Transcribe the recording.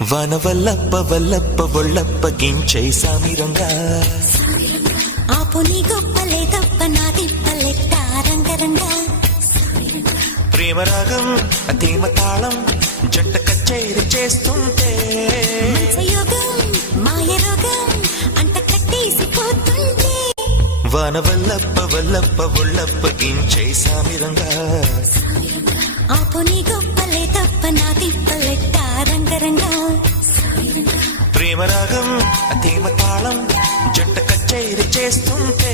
వనవల్లప్ప వల్లప్ప ఒళ్ళప్ప గించై సామిరంగా ఆపు నీ గొప్పలే తప్ప నా తిప్పలెట్ట రంగరంగా ప్రేమరాగం అతీమ తాళం జంట కచేరి చేస్తుంటే యోగం మాయ రోగం అంట కట్టేసిపోతుంటే వనవల్లప్ప వల్లప్ప ఒళ్ళప్ప గించై సామిరంగా ఆపు నీ గొప్పలే తప్ప నా తిప్పలెట్ట రంగరంగా ప్రేమరాగం అతీమ తాళం జంట కచేరి చేస్తుంటే